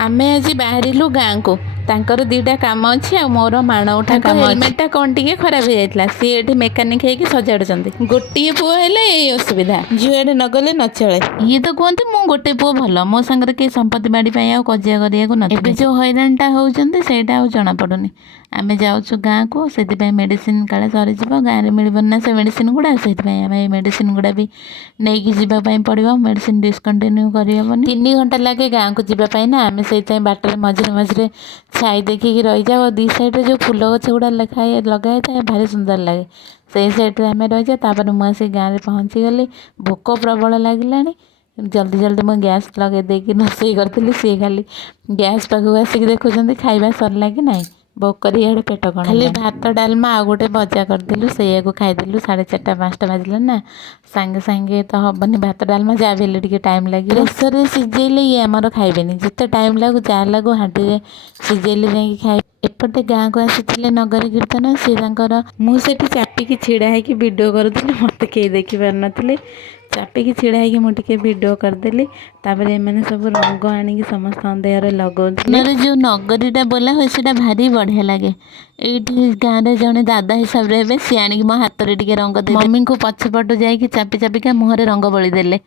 आमे आज बाहरिलु गाँ को तांकर दीटा काम अच्छी आ मोर माण उठा काम हेलमेटा कौन टी खराब हो जाता सी ये मेकानिक होगी सजाड़ुंट गोटे पुओ हेले ये असुविधा जुआडे न गले न चले ये तो कहते मु गोटे पुओ भल मो सांगे किए संपत्ति बाड़ी कजिया करा जो हैरानटा होती से जना पड़ुनी आम जाऊँ गाँ को से मेडिसिन काले सरीज गाँव में मिलबन ना से मेडिसिन गुड़ा से मेडिसिन गुड़ा भी नहीं जावाई पड़ो मेडिसिन डिस्कंटिन्यू करहबन 3 घंटा लगे गाँव को जावाई ना आम से बाटर मझे मझे छाई देखिकी रही जाओ दी साइड जो फूल गछ गुड़ा लगाए था भारी सुंदर लगे से साइड आम रही जापर मुझे गाँव में पहुँची गली भोक प्रबल लगिला जल्दी जल्दी मैं गैस लगे देकी रोषे करी सी खाली गैस पाखक आसिक देखुं खाଇବା सरला कि ना भोकर इे पेट कण खाली भात डालमा आ गोटे भजा करदेलु से खाईदेलु 4:30 5टा बाजिला ना सांगे सांगे तो हेनी भात डालमा जहाँ भी हेल्ले टाइम लगे प्रेसर सीझेले ये आमर खाइबेनि जिते टाइम लगू जहाँ लगू हाँटी सीझेले जा खाए एपटे गाँ को आसी नगर कीर्तन सी मुझे चापिकी छिड़ा है वीडियो करूँ मत कई देखी पार नी चापिकी छिड़ा है मुझे वीडियो करदेली तापर एम सब रंग आनिक समस्त देहरे लगौले जो नगरीटा बोला हुए से भारी बढ़िया लगे ये गाँव में जड़े दादा हिसाब से सी आणिक मो हाथ में टे रंग दे मम्मी को पछपटू जा चापी चापिका मुहर रंग बली देले।